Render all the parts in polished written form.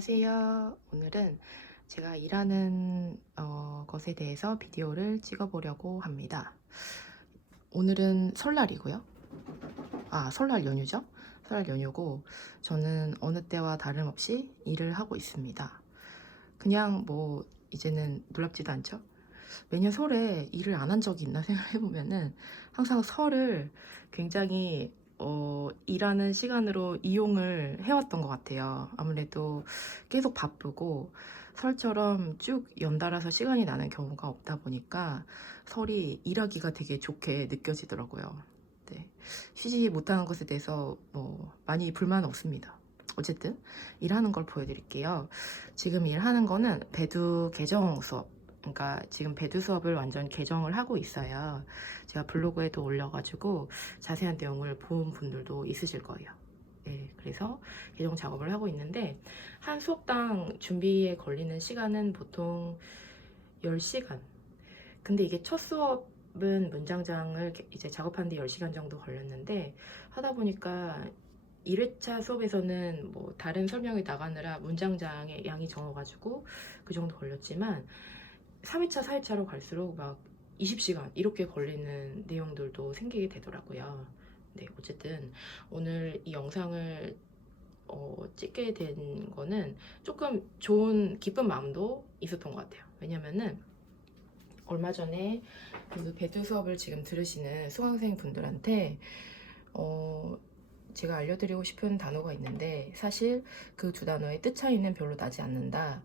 안녕하세요. 오늘은 제가 일하는 것에 대해서 비디오를 찍어보려고 합니다. 오늘은 설날이고요. 설날 연휴죠? 설날 연휴고 저는 어느 때와 다름없이 일을 하고 있습니다. 그냥 뭐 이제는 놀랍지도 않죠? 매년 설에 일을 안 한 적이 있나 생각해보면은 항상 설을 굉장히 일하는 시간으로 이용을 해왔던 것 같아요. 아무래도 계속 바쁘고 설처럼 쭉 연달아서 시간이 나는 경우가 없다 보니까 설이 일하기가 되게 좋게 느껴지더라고요. 네. 쉬지 못하는 것에 대해서 뭐 많이 불만 없습니다. 어쨌든 일하는 걸 보여드릴게요. 지금 일하는 거는 배두 개정 수업, 그러니까 지금 배두 수업을 완전 개정을 하고 있어요. 제가 블로그에도 올려가지고 자세한 내용을 본 분들도 있으실 거예요. 네, 그래서 개정 작업을 하고 있는데 한 수업당 준비에 걸리는 시간은 보통 10시간. 근데 이게 첫 수업은 문장장을 이제 작업하는데 10시간 정도 걸렸는데 하다 보니까 1회차 수업에서는 뭐 다른 설명이 나가느라 문장장의 양이 적어가지고 그 정도 걸렸지만 3회차, 4회차로 갈수록 막 20시간 이렇게 걸리는 내용들도 생기게 되더라고요. 네, 어쨌든 오늘 이 영상을 찍게 된 거는 조금 좋은 기쁜 마음도 있었던 것 같아요. 왜냐면은 얼마 전에 그 배두 수업을 지금 들으시는 수강생 분들한테 제가 알려드리고 싶은 단어가 있는데 사실 그 두 단어의 뜻 차이는 별로 나지 않는다.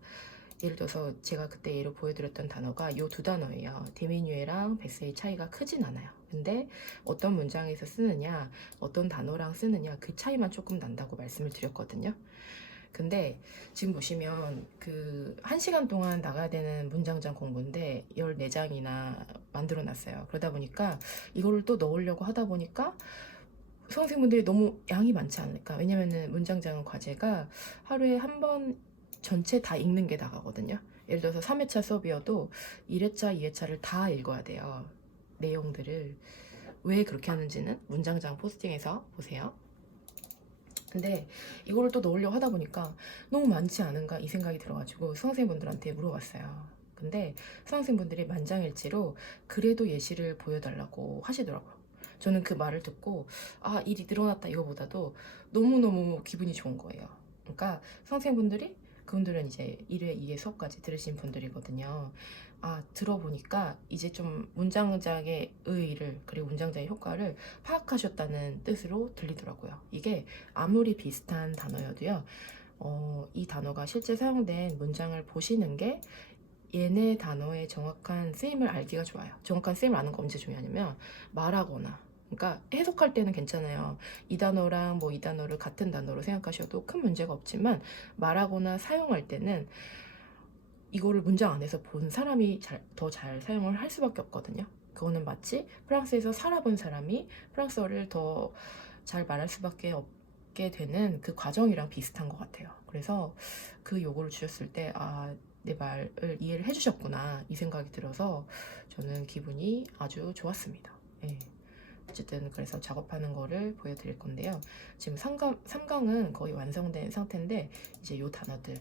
예를 들어서 제가 그때 예로 보여드렸던 단어가 이 두 단어예요. 데미뉴에랑 베스의 차이가 크진 않아요. 근데 어떤 문장에서 쓰느냐, 어떤 단어랑 쓰느냐 그 차이만 조금 난다고 말씀을 드렸거든요. 근데 지금 보시면 그 1시간 동안 나가야 되는 문장장 공부인데 14장이나 만들어 놨어요. 그러다 보니까 이거를 또 넣으려고 하다 보니까 수강생분들이 너무 양이 많지 않을까. 왜냐면은 문장장 과제가 하루에 한 번 전체 다 읽는 게 나가거든요. 예를 들어서 3회차 수업이어도 1회차, 2회차를 다 읽어야 돼요. 내용들을. 왜 그렇게 하는지는 문장장 포스팅에서 보세요. 근데 이거를 또 넣으려고 하다 보니까 너무 많지 않은가 이 생각이 들어가지고 수강생분들한테 물어봤어요. 근데 수강생분들이 만장일치로 그래도 예시를 보여달라고 하시더라고요. 저는 그 말을 듣고 일이 늘어났다 이거보다도 너무너무 기분이 좋은 거예요. 그러니까 수강생분들이 그분들은 이제 1회, 2회 수업까지 들으신 분들이거든요. 들어보니까 이제 좀 문장장의 의의를 그리고 문장장의 효과를 파악하셨다는 뜻으로 들리더라고요. 이게 아무리 비슷한 단어여도요. 이 단어가 실제 사용된 문장을 보시는 게 얘네 단어의 정확한 쓰임을 알기가 좋아요. 정확한 쓰임을 아는 거 언제 중요하냐면 말하거나 그러니까 해석할 때는 괜찮아요. 이 단어랑 뭐 이 단어를 같은 단어로 생각하셔도 큰 문제가 없지만 말하거나 사용할 때는 이거를 문장 안에서 본 사람이 더 잘 사용을 할 수밖에 없거든요. 그거는 마치 프랑스에서 살아본 사람이 프랑스어를 더 잘 말할 수밖에 없게 되는 그 과정이랑 비슷한 것 같아요. 그래서 그 요구를 주셨을 때 내 말을 이해를 해주셨구나 이 생각이 들어서 저는 기분이 아주 좋았습니다. 네. 어쨌든 그래서 작업하는 거를 보여드릴 건데요. 지금 3강은 거의 완성된 상태인데 이제 요 단어들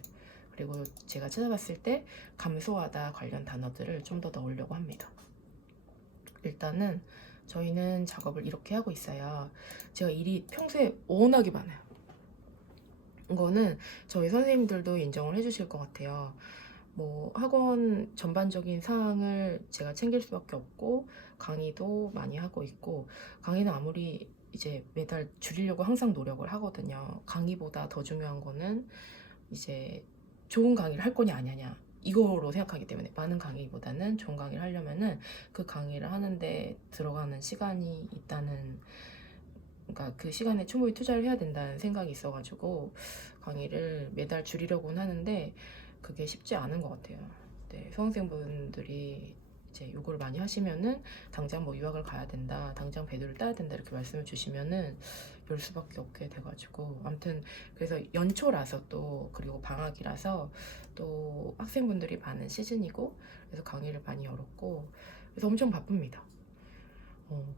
그리고 제가 찾아봤을 때 감소하다 관련 단어들을 좀 더 넣으려고 합니다. 일단은 저희는 작업을 이렇게 하고 있어요. 제가 일이 평소에 워낙에 많아요. 이거는 저희 선생님들도 인정을 해주실 것 같아요. 뭐 학원 전반적인 사항을 제가 챙길 수밖에 없고 강의도 많이 하고 있고 강의는 아무리 이제 매달 줄이려고 항상 노력을 하거든요. 강의보다 더 중요한 거는 이제 좋은 강의를 할 거냐 아니냐 이거로 생각하기 때문에 많은 강의보다는 좋은 강의를 하려면은 그 강의를 하는데 들어가는 시간이 있다는, 그러니까 그 시간에 충분히 투자를 해야 된다는 생각이 있어가지고 강의를 매달 줄이려고는 하는데 그게 쉽지 않은 것 같아요. 네, 수강생분들이 이제 요구를 많이 하시면은 당장 뭐 유학을 가야 된다, 당장 배두를 따야 된다 이렇게 말씀을 주시면은 열 수밖에 없게 돼가지고 아무튼 그래서 연초라서 또 그리고 방학이라서 또 학생분들이 많은 시즌이고 그래서 강의를 많이 열었고 그래서 엄청 바쁩니다.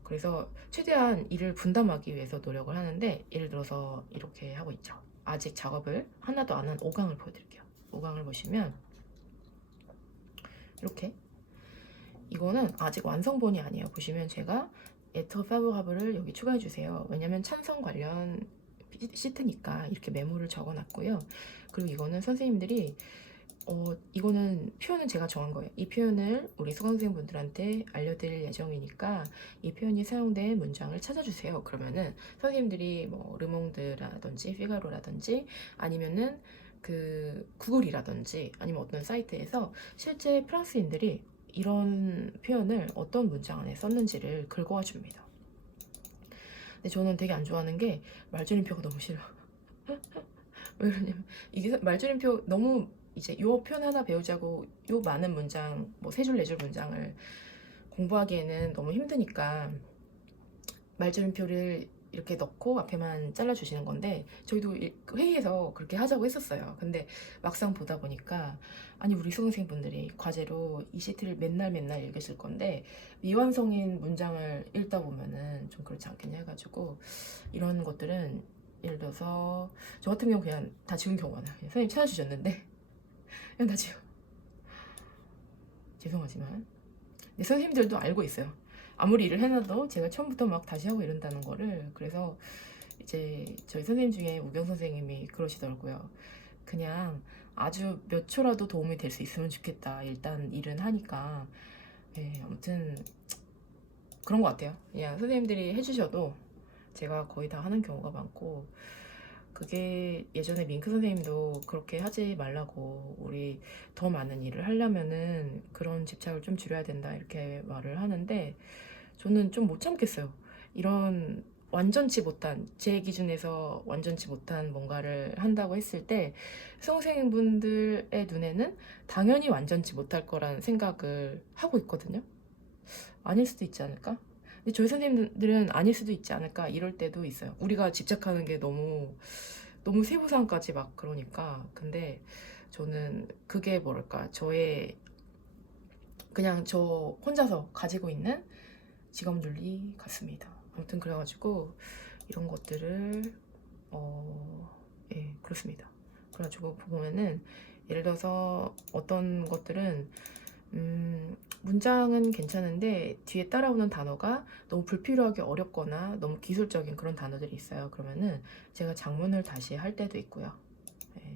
그래서 최대한 일을 분담하기 위해서 노력을 하는데 예를 들어서 이렇게 하고 있죠. 아직 작업을 하나도 안 한 5강을 보여드릴게요. 5강을 보시면 이렇게, 이거는 아직 완성본이 아니에요. 보시면 제가 에터 파브하브를 여기 추가해 주세요. 왜냐면 찬성 관련 시트니까 이렇게 메모를 적어 놨고요. 그리고 이거는 선생님들이 이거는 표현은 제가 정한 거예요. 이 표현을 우리 수강생분들한테 알려드릴 예정이니까 이 표현이 사용된 문장을 찾아주세요. 그러면은 선생님들이 뭐 르몽드라든지 피가로라든지 아니면은 그 구글이라든지 아니면 어떤 사이트에서 실제 프랑스인들이 이런 표현을 어떤 문장 안에 썼는지를 긁어와 줍니다. 근데 저는 되게 안 좋아하는 게 말줄임표가 너무 싫어. 왜 그러냐면 이게 말줄임표 너무, 이제 요 표현 하나 배우자고 요 많은 문장, 뭐 세 줄 네 줄 문장을 공부하기에는 너무 힘드니까 말줄임표를 이렇게 넣고 앞에만 잘라주시는 건데, 저희도 회의에서 그렇게 하자고 했었어요. 근데 막상 보다 보니까, 아니 우리 수강생분들이 과제로 이 시트를 맨날 읽으실 건데 미완성인 문장을 읽다 보면은 좀 그렇지 않겠냐 해가지고, 이런 것들은 예를 들어서 저 같은 경우 그냥 다 지운 경우가 많아요. 선생님 찾아주셨는데 그냥 다 지워. 죄송하지만. 근데 선생님들도 알고 있어요. 아무리 일을 해놔도 제가 처음부터 막 다시 하고 이런다는 거를. 그래서 이제 저희 선생님 중에 우경 선생님이 그러시더라고요. 그냥 아주 몇 초라도 도움이 될 수 있으면 좋겠다. 일단 일은 하니까. 네, 아무튼 그런 것 같아요. 그냥 선생님들이 해주셔도 제가 거의 다 하는 경우가 많고, 그게 예전에 밍크 선생님도 그렇게 하지 말라고, 우리 더 많은 일을 하려면은 그런 집착을 좀 줄여야 된다 이렇게 말을 하는데, 저는 좀 못 참겠어요. 이런 완전치 못한, 제 기준에서 완전치 못한 뭔가를 한다고 했을 때 수험생분들의 눈에는 당연히 완전치 못할 거란 생각을 하고 있거든요. 아닐 수도 있지 않을까? 근데 저희 선생님들은 아닐 수도 있지 않을까 이럴 때도 있어요. 우리가 집착하는 게 너무 세부상까지 막 그러니까. 근데 저는 그게 뭐랄까, 저의 그냥 저 혼자서 가지고 있는 직업윤리 같습니다. 아무튼 그래가지고 이런 것들을 예, 그렇습니다. 그래가지고 보면은 예를 들어서 어떤 것들은 문장은 괜찮은데 뒤에 따라오는 단어가 너무 불필요하게 어렵거나 너무 기술적인 그런 단어들이 있어요. 그러면은 제가 작문을 다시 할 때도 있고요. 예.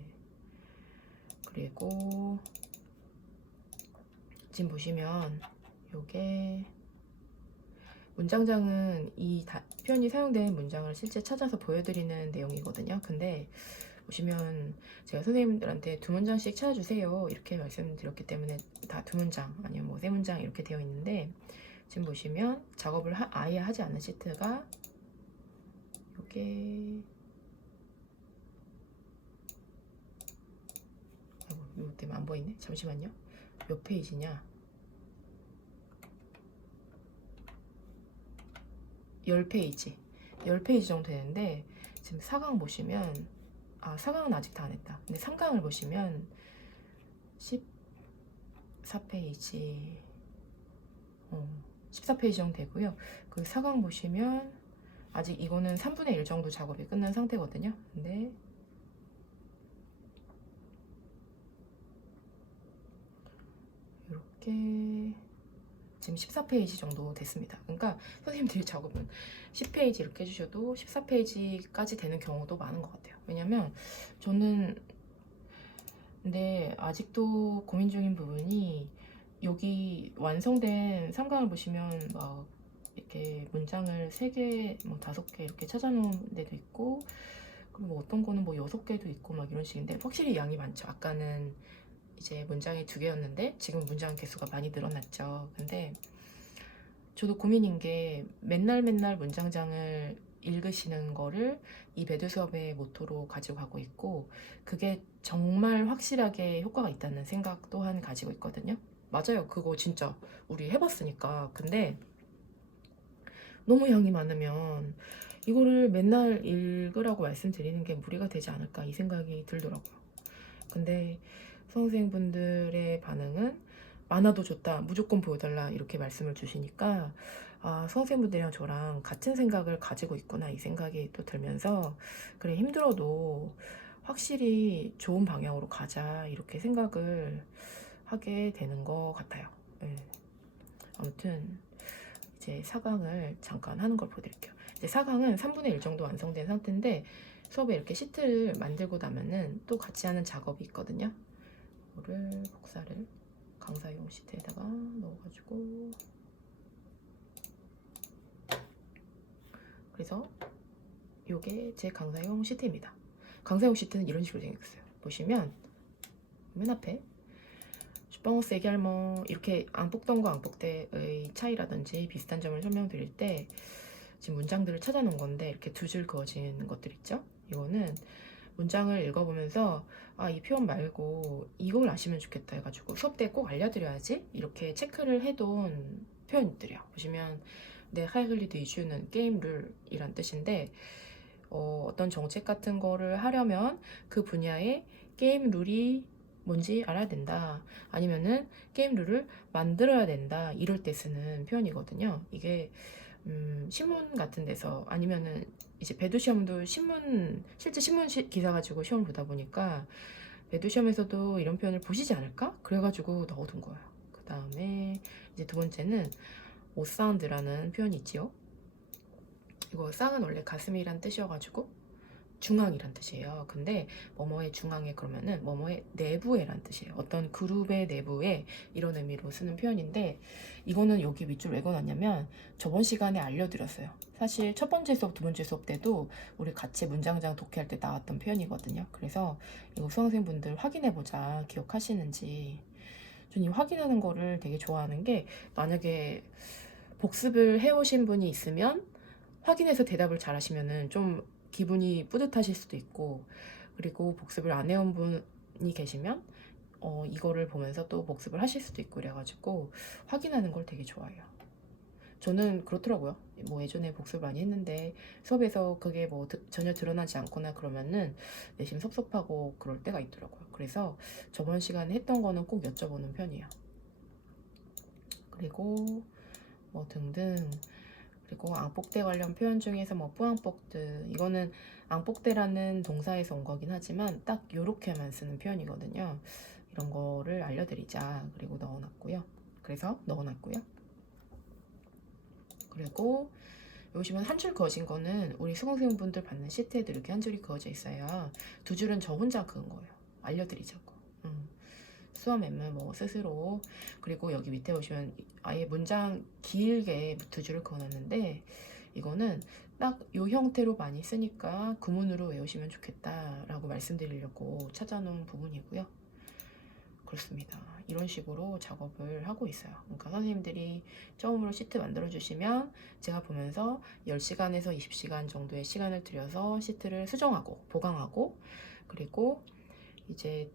그리고 지금 보시면 요게 문장장은 이 표현이 사용된 문장을 실제 찾아서 보여드리는 내용이거든요. 근데 보시면 제가 선생님들한테 2문장씩 찾아주세요 이렇게 말씀드렸기 때문에 다 2문장 아니면 뭐 3문장 이렇게 되어 있는데, 지금 보시면 작업을 아예 하지 않은 시트가 요게, 아이고 이거 때문에 안 보이네. 잠시만요. 몇 페이지냐, 10페이지 10페이지 정도 되는데, 지금 4강 보시면, 4강은 아직 다 안 했다. 근데 3강을 보시면 14페이지 14페이지 정도 되고요. 그 4강 보시면 아직 이거는 3분의 1 정도 작업이 끝난 상태거든요. 근데 이렇게 지금 14페이지 정도 됐습니다. 그러니까 선생님들이 작업은 10페이지 이렇게 해주셔도 14페이지까지 되는 경우도 많은 것 같아요. 왜냐면 저는 근데 아직도 고민 중인 부분이, 여기 완성된 3강을 보시면 막 이렇게 문장을 3개, 뭐 5개 이렇게 찾아놓은 데도 있고, 그리고 뭐 어떤 거는 뭐 6개도 있고 막 이런 식인데 확실히 양이 많죠. 아까는 이제 문장이 2개였는데 지금 문장 개수가 많이 늘어났죠. 근데 저도 고민인 게, 맨날 문장장을 읽으시는 거를 이 배드 수업의 모토로 가지고 가고 있고, 그게 정말 확실하게 효과가 있다는 생각 또한 가지고 있거든요. 맞아요. 그거 진짜 우리 해봤으니까. 근데 너무 양이 많으면 이거를 맨날 읽으라고 말씀드리는 게 무리가 되지 않을까 이 생각이 들더라고요. 근데 수험생분들의 반응은 많아도 좋다, 무조건 보여달라 이렇게 말씀을 주시니까, 아, 수험생분들이랑 저랑 같은 생각을 가지고 있구나 이 생각이 또 들면서 그래 힘들어도 확실히 좋은 방향으로 가자 이렇게 생각을 하게 되는 것 같아요. 네. 아무튼 이제 4강을 잠깐 하는 걸 보여드릴게요. 이제 4강은 3분의 1 정도 완성된 상태인데 수업에 이렇게 시트를 만들고 나면은 또 같이 하는 작업이 있거든요. 이거를 복사를 강사용 시트에다가 넣어가지고 그래서 이게 제 강사용 시트입니다. 강사용 시트는 이런 식으로 생겼어요. 보시면 맨 앞에 슈퍼스 얘기할뭐 이렇게 앙폭던과 앙폭대의 차이라든지 비슷한 점을 설명드릴 때 지금 문장들을 찾아놓은 건데 이렇게 두 줄 그어진 것들 있죠? 이거는 문장을 읽어보면서 아, 이 표현 말고 이걸 아시면 좋겠다 해가지고 수업 때 꼭 알려드려야지 이렇게 체크를 해둔 표현들이요. 보시면 네, 하이글리드 이슈는 게임 룰이란 뜻인데 어떤 정책 같은 거를 하려면 그 분야의 게임 룰이 뭔지 알아야 된다. 아니면은 게임 룰을 만들어야 된다. 이럴 때 쓰는 표현이거든요. 이게 신문 같은 데서 아니면은 이제 배도 시험도 실제 신문 기사 가지고 시험을 보다 보니까 배도 시험에서도 이런 표현을 보시지 않을까? 그래가지고 넣어둔 거예요. 그 다음에 이제 두 번째는 오사운드라는 표현이 있지요. 이거 쌍은 원래 가슴이란 뜻이어가지고 중앙이란 뜻이에요. 근데 뭐뭐의 중앙에 그러면은 뭐뭐의 내부에란 뜻이에요. 어떤 그룹의 내부에 이런 의미로 쓰는 표현인데 이거는 여기 밑줄 왜 그어놨냐면 저번 시간에 알려드렸어요. 사실 첫 번째 수업, 두 번째 수업 때도 우리 같이 문장장 독해할 때 나왔던 표현이거든요. 그래서 이거 수강생분들 확인해보자 기억하시는지. 전 이 확인하는 거를 되게 좋아하는 게 만약에 복습을 해오신 분이 있으면 확인해서 대답을 잘 하시면은 좀 기분이 뿌듯하실 수도 있고 그리고 복습을 안 해온 분이 계시면 이거를 보면서 또 복습을 하실 수도 있고 그래가지고 확인하는 걸 되게 좋아해요. 저는 그렇더라고요. 뭐 예전에 복습을 많이 했는데 수업에서 그게 뭐 전혀 드러나지 않거나 그러면은 내심 섭섭하고 그럴 때가 있더라고요. 그래서 저번 시간에 했던 거는 꼭 여쭤보는 편이에요. 그리고 뭐 등등 그리고 앙폭대 관련 표현 중에서 뭐 뿌앙폭드 이거는 앙폭대라는 동사에서 온 거긴 하지만 딱 요렇게만 쓰는 표현이거든요. 이런 거를 알려드리자. 그리고 넣어놨고요. 그래서 넣어놨고요. 그리고 보시면 한 줄 그어진 거는 우리 수강생분들 받는 시트에도 이렇게 한 줄이 그어져 있어요. 두 줄은 저 혼자 그은 거예요. 알려드리자고. 수험 엠물 뭐 스스로 그리고 여기 밑에 보시면 아예 문장 길게 두 줄을 그어놨는데 이거는 딱 이 형태로 많이 쓰니까 구문으로 외우시면 좋겠다라고 말씀드리려고 찾아놓은 부분이고요. 그렇습니다. 이런 식으로 작업을 하고 있어요. 그러니까 선생님들이 처음으로 시트 만들어 주시면 제가 보면서 10시간에서 20시간 정도의 시간을 들여서 시트를 수정하고 보강하고 그리고 이제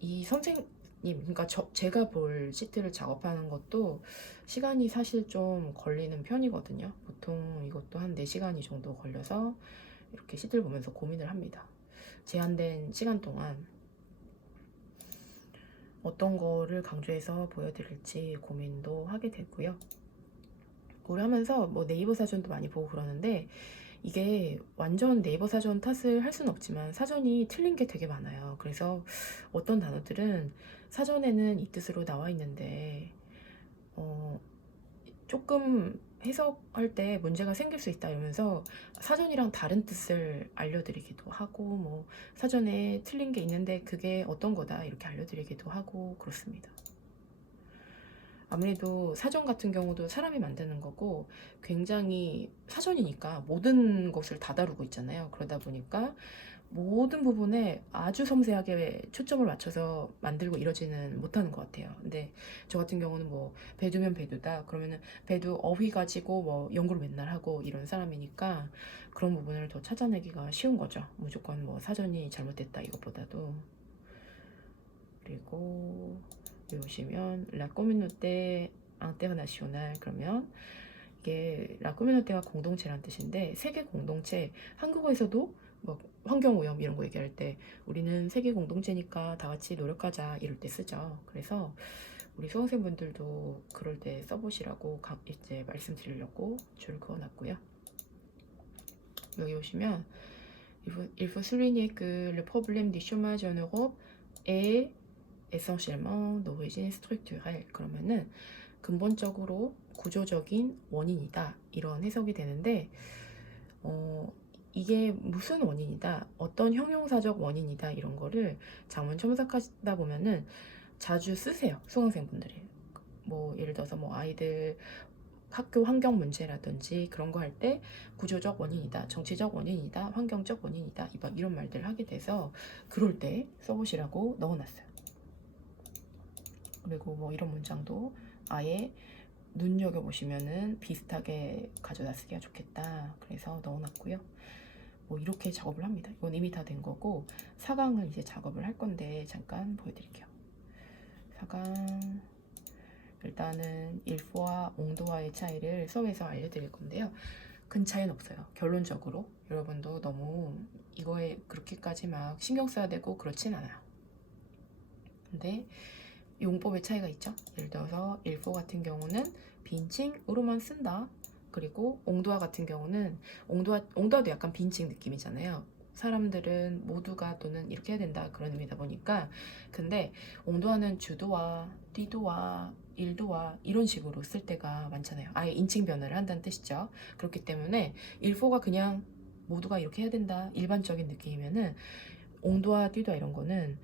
이 선생님 그러니까 제가 볼 시트를 작업하는 것도 시간이 사실 좀 걸리는 편이거든요. 보통 이것도 한 4시간이 정도 걸려서 이렇게 시트를 보면서 고민을 합니다. 제한된 시간 동안 어떤 거를 강조해서 보여드릴지 고민도 하게 되고요. 그걸 하면서 뭐 네이버 사전도 많이 보고 그러는데 이게 완전 네이버 사전 탓을 할 수는 없지만 사전이 틀린 게 되게 많아요. 그래서 어떤 단어들은 사전에는 이 뜻으로 나와 있는데 조금 해석할 때 문제가 생길 수 있다 이러면서 사전이랑 다른 뜻을 알려드리기도 하고 뭐 사전에 틀린 게 있는데 그게 어떤 거다 이렇게 알려드리기도 하고 그렇습니다. 아무래도 사전 같은 경우도 사람이 만드는 거고 굉장히 사전이니까 모든 것을 다 다루고 있잖아요. 그러다 보니까 모든 부분에 아주 섬세하게 초점을 맞춰서 만들고 이러지는 못하는 것 같아요. 근데 저 같은 경우는 뭐 배두면 배두다 그러면은 배두 어휘 가지고 뭐 연구를 맨날 하고 이런 사람이니까 그런 부분을 더 찾아내기가 쉬운 거죠. 무조건 뭐 사전이 잘못됐다 이것보다도. 그리고 보시면 라코미노테 앙테르나시오날 그러면 이게 라코미노테가 공동체란 뜻인데 세계 공동체 한국어에서도 뭐 환경오염 이런 거 얘기할 때 우리는 세계 공동체니까 다 같이 노력하자 이럴 때 쓰죠. 그래서 우리 수험생분들도 그럴 때 써보시라고 이제 말씀드리려고 줄 그어놨고요. 여기 보시면 il faut souligner que le problème du chômage en Europe est essentiellement d'origine structurelle. 그러면은 근본적으로 구조적인 원인이다, 이런 해석이 되는데, 이게 무슨 원인이다, 어떤 형용사적 원인이다, 이런 거를 자문 첨삭하다 보면은 자주 쓰세요, 수강생분들이. 뭐 예를 들어서 뭐 아이들 학교 환경 문제라든지 그런 거 할 때 구조적 원인이다, 정치적 원인이다, 환경적 원인이다, 이런 말들을 하게 돼서 그럴 때 써보시라고 넣어놨어요. 그리고 뭐 이런 문장도 아예 눈여겨보시면은 비슷하게 가져다 쓰기가 좋겠다, 그래서 넣어놨고요. 뭐 이렇게 작업을 합니다. 이건 이미 다 된 거고, 4강을 이제 작업을 할 건데 잠깐 보여드릴게요. 4강 일단은 일포와 옹도와의 차이를 수업에서 알려드릴 건데요. 큰 차이는 없어요. 결론적으로 여러분도 너무 이거에 그렇게까지 막 신경 써야 되고 그렇진 않아요. 근데 용법의 차이가 있죠. 예를 들어서 일포 같은 경우는 빈칭으로만 쓴다. 그리고 옹도화 같은 경우는 옹도화도 약간 빈칭 느낌이잖아요. 사람들은 모두가 또는 이렇게 해야 된다, 그런 의미다 보니까. 근데 옹도화는 주도와 뒤도와 일도와 이런 식으로 쓸 때가 많잖아요. 아예 인칭 변화를 한다는 뜻이죠. 그렇기 때문에 일포가 그냥 모두가 이렇게 해야 된다, 일반적인 느낌이면은 옹도와 뒤도와 이런 거는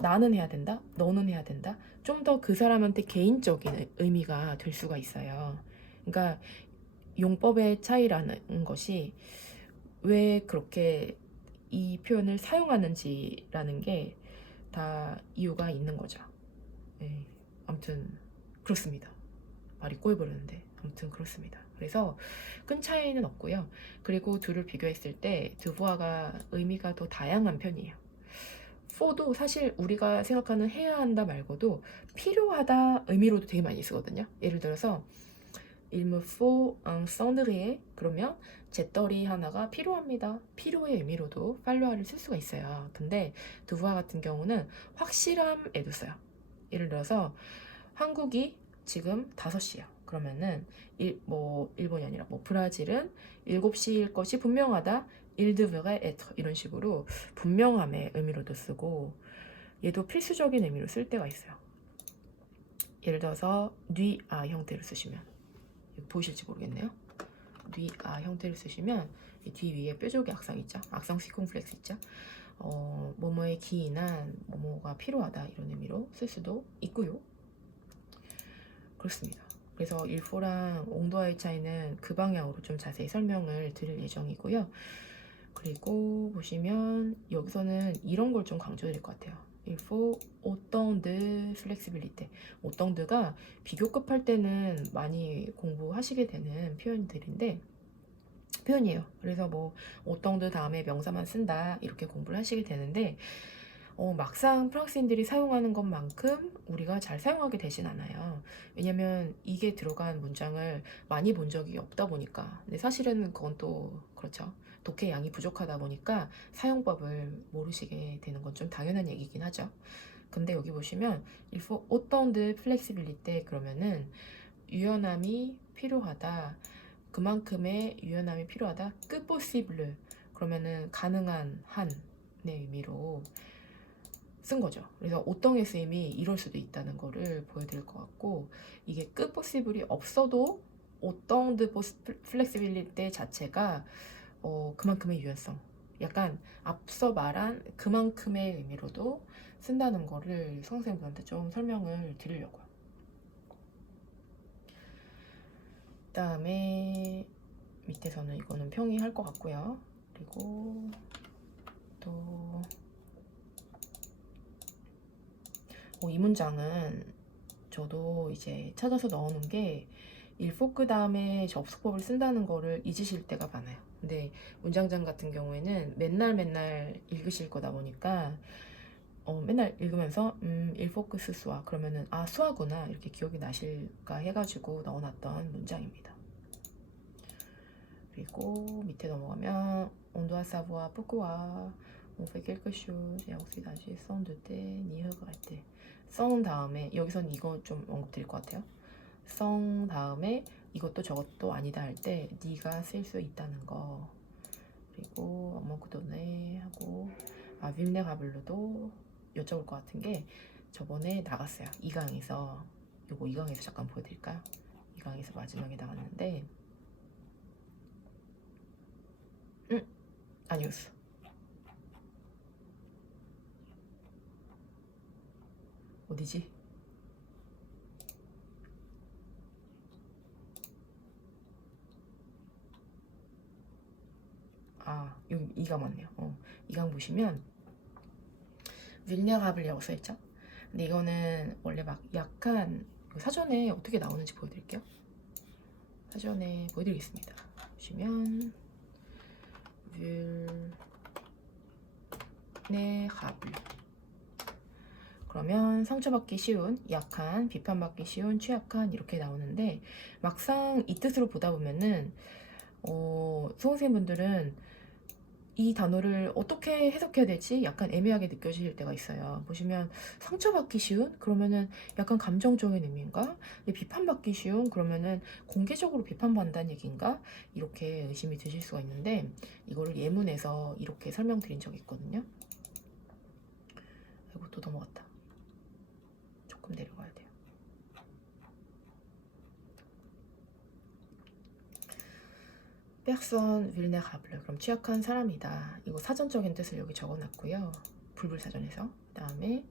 나는 해야 된다, 너는 해야 된다, 좀 더 그 사람한테 개인적인 의미가 될 수가 있어요. 그러니까 용법의 차이라는 것이 왜 그렇게 이 표현을 사용하는지라는 게 다 이유가 있는 거죠. 네, 아무튼 그렇습니다. 말이 꼬여버렸는데 아무튼 그렇습니다. 그래서 큰 차이는 없고요. 그리고 둘을 비교했을 때 드부아가 의미가 더 다양한 편이에요. for도 사실 우리가 생각하는 해야 한다 말고도 필요하다 의미로도 되게 많이 쓰거든요. 예를 들어서 il me faut un cendrier, 그러면 재떨이 하나가 필요합니다, 필요의 의미로도 팔로아를 쓸 수가 있어요. 근데 드부아 같은 경우는 확실함에도 써요. 예를 들어서 한국이 지금 5시예요. 그러면은 일본이 아니라 뭐 브라질은 7시일 것이 분명하다, il devrait être, 이런 식으로 분명함의 의미로도 쓰고, 얘도 필수적인 의미로 쓸 때가 있어요. 예를 들어서 누이 아 형태를 쓰시면, 보이실지 모르겠네요. 누이 아 형태를 쓰시면 뒤 위에 뾰족의 악상 있죠, 악상 시콘플렉스 있죠. 뭐뭐의 기인한 뭐뭐가 필요하다, 이런 의미로 쓸 수도 있고요. 그렇습니다. 그래서 일포랑 옹도와의 차이는 그 방향으로 좀 자세히 설명을 드릴 예정이고요. 그리고 보시면 여기서는 이런 걸 좀 강조드릴 것 같아요. Il faut autant de flexibilité. autant de가 비교급 할 때는 많이 공부하시게 되는 표현이에요. 그래서 뭐 autant de 다음에 명사만 쓴다, 이렇게 공부를 하시게 되는데, 막상 프랑스인들이 사용하는 것만큼 우리가 잘 사용하게 되진 않아요. 왜냐면 이게 들어간 문장을 많이 본 적이 없다 보니까. 근데 사실은 그건 또 그렇죠. 독해 양이 부족하다 보니까 사용법을 모르시게 되는 건 좀 당연한 얘기긴 하죠. 근데 여기 보시면 il faut autant de flexibilité, 그러면은 유연함이 필요하다, 그만큼의 유연함이 필요하다, que possible, 그러면은 가능한 한의 의미로 쓴 거죠. 그래서 오똥의 쓰임이 이럴 수도 있다는 거를 보여드릴 것 같고, 이게 끝 포시블이 없어도 오똥 드 플렉시빌리티 자체가 그만큼의 유연성, 약간 앞서 말한 그만큼의 의미로도 쓴다는 거를 수험생분한테 좀 설명을 드리려고요. 그 다음에 밑에서는 이거는 평이할 것 같고요. 그리고 또 이 문장은 저도 이제 찾아서 넣어놓은 게 일포크 다음에 접속법을 쓴다는 거를 잊으실 때가 많아요. 근데 문장장 같은 경우에는 맨날 읽으실 거다 보니까 맨날 읽으면서 일포크 수화, 그러면은 아 수화구나, 이렇게 기억이 나실까 해가지고 넣어놨던 문장입니다. 그리고 밑에 넘어가면 온도와 사부와 뿌꾸와 On fait quelque chose et ensuite agir sans douter ni regretter. sans 다음에 여기선 이거 좀 언급드릴 것 같아요. sans 다음에 이것도 저것도 아니다 할 때 네가 쓸 수 있다는 거. 그리고 어머그도네 하고 윌네가블로도 여쭤볼 것 같은 게 저번에 나갔어요. 2강에서 요거 2강에서 잠깐 보여드릴까요? 2강에서 마지막에 나갔는데 아니었어. 어디지? 아 여기 2강 맞네요. 2강 보시면 윌네가블이라고 써있죠? 근데 이거는 원래 막 약간 사전에 어떻게 나오는지 보여드릴게요. 사전에 보여드리겠습니다. 보시면 윌네가블 그러면 상처받기 쉬운, 약한, 비판받기 쉬운, 취약한 이렇게 나오는데 막상 이 뜻으로 보다 보면은 수험생분들은 이 단어를 어떻게 해석해야 될지 약간 애매하게 느껴질 때가 있어요. 보시면 상처받기 쉬운? 그러면은 약간 감정적인 의미인가? 비판받기 쉬운? 그러면은 공개적으로 비판받는다는 얘기인가? 이렇게 의심이 드실 수가 있는데 이거를 예문에서 이렇게 설명드린 적이 있거든요. 아이고 또 넘어갔다. 조금 내려가야 돼요. personne vulnérable 그럼 취약한 사람이다. 이거 사전적인 뜻을 여기 적어놨고요. 불불사전에서. 그 다음에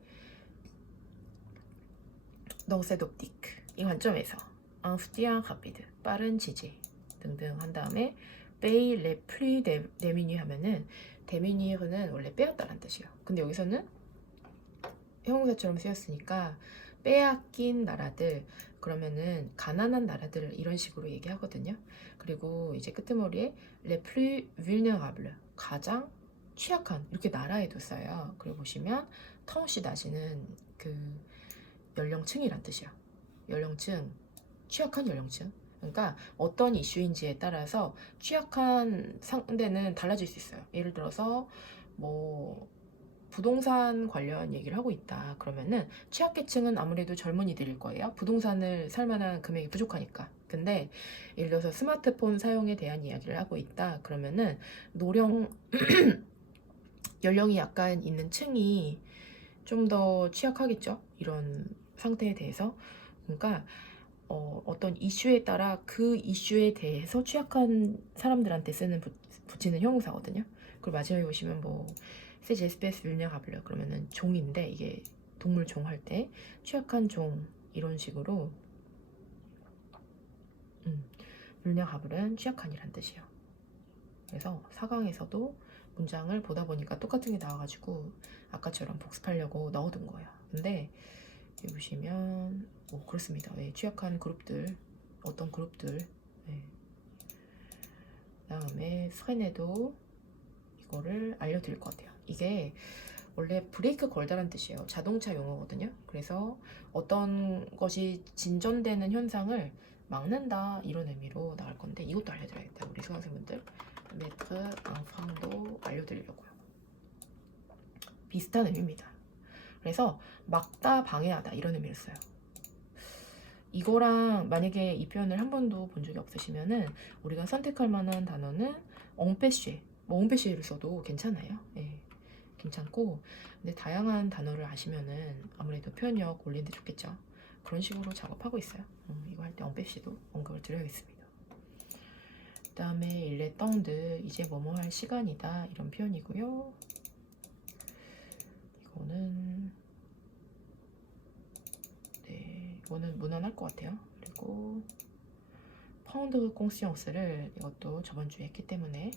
dans cette optique 이 관점에서 un soutien rapide 빠른 지지 등등 한 다음에 payer les plus démunis 하면은 démunir는 원래 빼앗다라는 뜻이에요. 근데 여기서는 형용사처럼 쓰였으니까 빼앗긴 나라들 그러면은 가난한 나라들 이런 식으로 얘기하거든요. 그리고 이제 끄트머리에 les plus vulnérables 가장 취약한 이렇게 나라에도 써요. 그리고 보시면 터시 다시는 그 연령층이란 뜻이야. 연령층, 취약한 연령층. 그러니까 어떤 이슈인지에 따라서 취약한 상대는 달라질 수 있어요. 예를 들어서 뭐 부동산 관련 얘기를 하고 있다. 그러면은 취약계층은 아무래도 젊은이들일 거예요. 부동산을 살 만한 금액이 부족하니까. 근데 예를 들어서 스마트폰 사용에 대한 이야기를 하고 있다. 그러면은 노령 연령이 약간 있는 층이 좀 더 취약하겠죠. 이런 상태에 대해서. 그러니까 어떤 이슈에 따라 그 이슈에 대해서 취약한 사람들한테 붙이는 형용사거든요. 그리고 마지막에 보시면 뭐 ces espèces vulnérables 그러면은 종인데 이게 동물 종 할 때 취약한 종 이런 식으로 vulnérable은 취약한이란 뜻이에요. 그래서 4강에서도 문장을 보다 보니까 똑같은 게 나와가지고 아까처럼 복습하려고 넣어둔 거예요. 근데 여기 보시면 그렇습니다. 네, 취약한 그룹들 어떤 그룹들 네. 그다음에 프레네도 이거를 알려드릴 것 같아요. 이게 원래 브레이크 걸다란 뜻이에요. 자동차 용어거든요. 그래서 어떤 것이 진전되는 현상을 막는다 이런 의미로 나갈 건데 이것도 알려드려야겠다. 우리 수강생분들 메트르 앙팡도 알려드리려고요. 비슷한 의미입니다. 그래서 막다 방해하다 이런 의미를 써요. 이거랑 만약에 이 표현을 한 번도 본 적이 없으시면은 우리가 선택할 만한 단어는 엉페쉬 뭐 엉페쉬를 써도 괜찮아요. 예, 괜찮고 근데 다양한 단어를 아시면은 아무래도 표현력 올리는 데 좋겠죠. 그런 식으로 작업하고 있어요. 이거 할 때 엉페쉬도 언급을 드려야겠습니다. 그 다음에 일레 떵드 이제 뭐뭐 할 시간이다 이런 표현이고요. 이거는 이거는 무난할 것 같아요. 그리고 파운드 꽁시앙스를 이것도 저번 주에 했기 때문에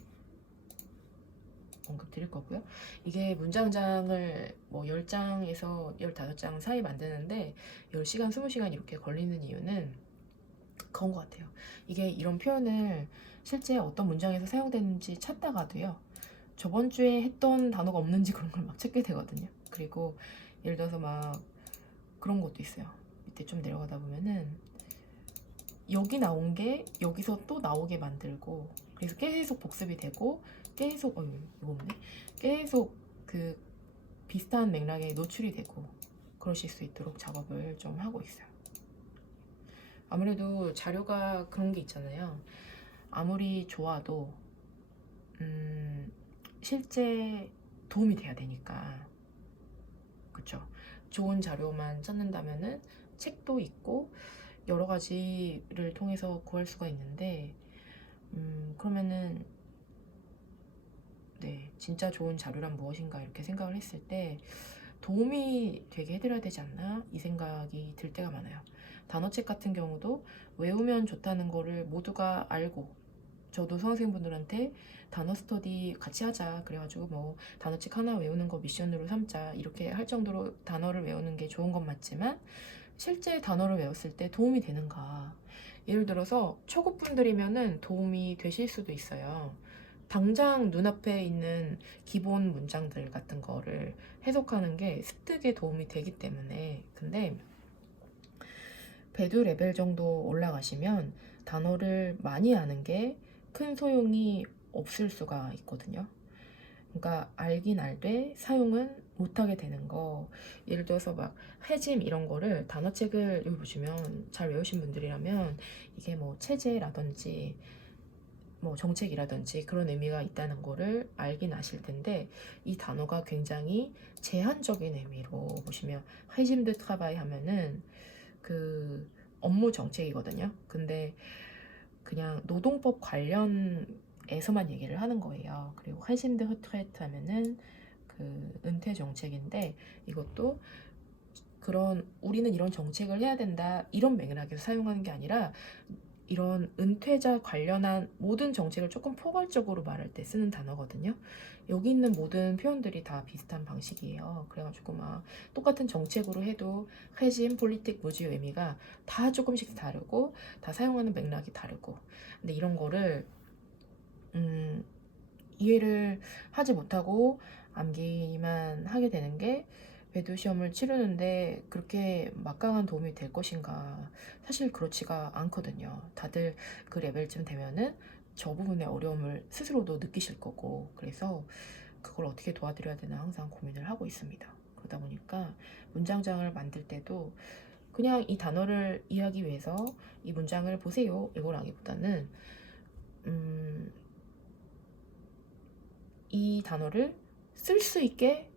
언급 드릴 거고요. 이게 문장장을 뭐 10장에서 15장 사이 만드는데 10시간, 20시간 이렇게 걸리는 이유는 그런 것 같아요. 이게 이런 표현을 실제 어떤 문장에서 사용되는지 찾다가도요. 저번 주에 했던 단어가 없는지 그런 걸 막 찾게 되거든요. 그리고 예를 들어서 막 그런 것도 있어요. 밑에 좀 내려가다 보면은 여기 나온 게 여기서 또 나오게 만들고 그래서 계속 복습이 되고 계속 이거 없네. 계속 그 비슷한 맥락에 노출이 되고 그러실 수 있도록 작업을 좀 하고 있어요. 아무래도 자료가 그런 게 있잖아요. 아무리 좋아도 실제 도움이 돼야 되니까. 그쵸? 좋은 자료만 찾는다면은 책도 있고 여러 가지를 통해서 구할 수가 있는데 그러면은 네, 진짜 좋은 자료란 무엇인가 이렇게 생각을 했을 때 도움이 되게 해드려야 되지 않나 이 생각이 들 때가 많아요. 단어책 같은 경우도 외우면 좋다는 거를 모두가 알고, 저도 수강생분들한테 단어 스터디 같이 하자 그래가지고 뭐 단어책 하나 외우는 거 미션으로 삼자 이렇게 할 정도로 단어를 외우는 게 좋은 건 맞지만 실제 단어를 외웠을 때 도움이 되는가. 예를 들어서 초급분들이면은 도움이 되실 수도 있어요. 당장 눈앞에 있는 기본 문장들 같은 거를 해석하는 게 습득에 도움이 되기 때문에. 근데 배두 레벨 정도 올라가시면 단어를 많이 아는 게 큰 소용이 없을 수가 있거든요. 그러니까 알긴 알되 사용은 못하게 되는 거. 예를 들어서 막 해짐 이런 거를 단어책을 여기 보시면 잘 외우신 분들이라면 이게 뭐 체제라든지 뭐 정책이라든지 그런 의미가 있다는 거를 알긴 아실 텐데 이 단어가 굉장히 제한적인 의미로 보시면 해짐 드 트라바이 하면은 그 업무 정책이거든요. 근데 그냥 노동법 관련에서만 얘기를 하는 거예요. 그리고 해짐드 흐트레트 하면은 그 은퇴 정책인데 이것도 그런 우리는 이런 정책을 해야 된다 이런 맥락에서 사용하는 게 아니라 이런 은퇴자 관련한 모든 정책을 조금 포괄적으로 말할 때 쓰는 단어거든요. 여기 있는 모든 표현들이 다 비슷한 방식이에요. 그래가지고 막 똑같은 정책으로 해도 회심, 폴리틱, 무지의 의미가 다 조금씩 다르고 다 사용하는 맥락이 다르고. 근데 이런 거를 이해를 하지 못하고 암기만 하게 되는 게 배도 시험을 치르는데 그렇게 막강한 도움이 될 것인가. 사실 그렇지가 않거든요. 다들 그 레벨쯤 되면은 저 부분의 어려움을 스스로도 느끼실 거고, 그래서 그걸 어떻게 도와드려야 되나 항상 고민을 하고 있습니다. 그러다 보니까 문장장을 만들 때도 그냥 이 단어를 이해하기 위해서 이 문장을 보세요 이걸 하기보다는 이 단어를 쓸 수 있게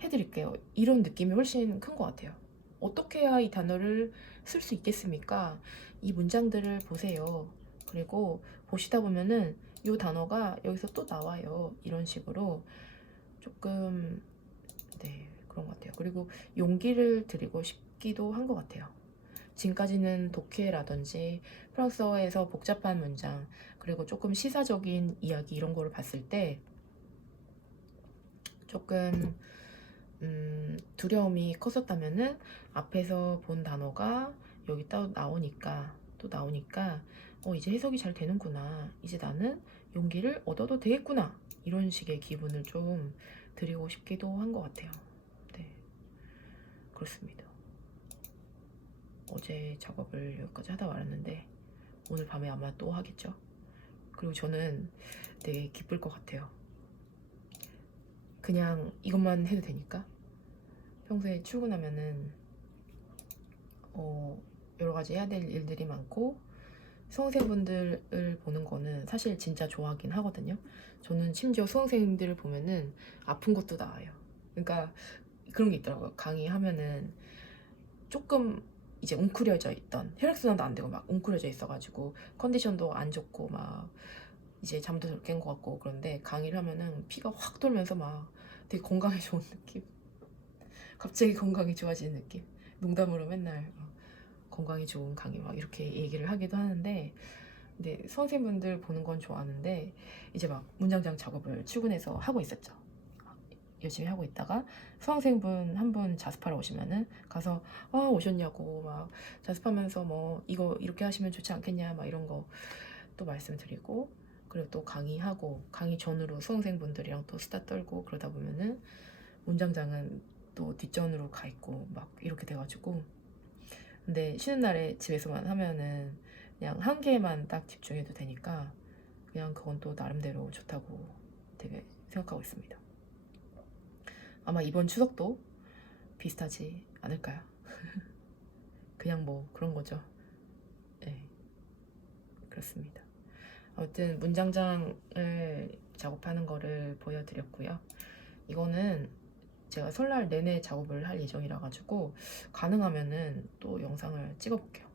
해드릴게요. 이런 느낌이 훨씬 큰 것 같아요. 어떻게 해야 이 단어를 쓸 수 있겠습니까? 이 문장들을 보세요. 그리고 보시다 보면은 이 단어가 여기서 또 나와요. 이런 식으로 조금 네, 그런 것 같아요. 그리고 용기를 드리고 싶기도 한 것 같아요. 지금까지는 독해라든지 프랑스어에서 복잡한 문장 그리고 조금 시사적인 이야기 이런 거를 봤을 때 조금 두려움이 컸었다면은 앞에서 본 단어가 여기 또 나오니까 이제 해석이 잘 되는구나. 이제 나는 용기를 얻어도 되겠구나. 이런 식의 기분을 좀 드리고 싶기도 한 것 같아요. 네, 그렇습니다. 어제 작업을 여기까지 하다 말았는데 오늘 밤에 아마 또 하겠죠. 그리고 저는 되게 기쁠 것 같아요. 그냥 이것만 해도 되니까. 평소에 출근하면은 여러 가지 해야 될 일들이 많고 수험생분들을 보는 거는 사실 진짜 좋아하긴 하거든요. 저는 심지어 수험생들을 보면은 아픈 것도 나와요. 그러니까 그런 게 있더라고요. 강의하면은 조금 이제 웅크려져 있던 혈액순환도 안 되고 막 웅크려져 있어가지고 컨디션도 안 좋고 막 이제 잠도 덜 깬 것 같고 그런데 강의를 하면은 피가 확 돌면서 막 되게 건강에 좋은 느낌. 갑자기 건강이 좋아지는 느낌. 농담으로 맨날 건강이 좋은 강의 막 이렇게 얘기를 하기도 하는데, 근데 선생님들 보는 건 좋아하는데 이제 막 문장장 작업을 출근해서 하고 있었죠. 열심히 하고 있다가 수강생분 한 분 자습하러 오시면은 가서 오셨냐고 막 자습하면서 뭐 이거 이렇게 하시면 좋지 않겠냐 막 이런 거 또 말씀드리고, 그리고 또 강의하고 강의 전으로 수강생분들이랑 또 수다 떨고 그러다 보면은 문장장은 또 뒷전으로 가 있고 막 이렇게 돼가지고. 근데 쉬는 날에 집에서만 하면은 그냥 한 개에만 딱 집중해도 되니까 그냥 그건 또 나름대로 좋다고 되게 생각하고 있습니다. 아마 이번 추석도 비슷하지 않을까요? 그냥 뭐 그런 거죠. 네, 그렇습니다. 아무튼 문장장을 작업하는 거를 보여드렸고요. 이거는 제가 설날 내내 작업을 할 예정이라 가지고 가능하면은 또 영상을 찍어 볼게요.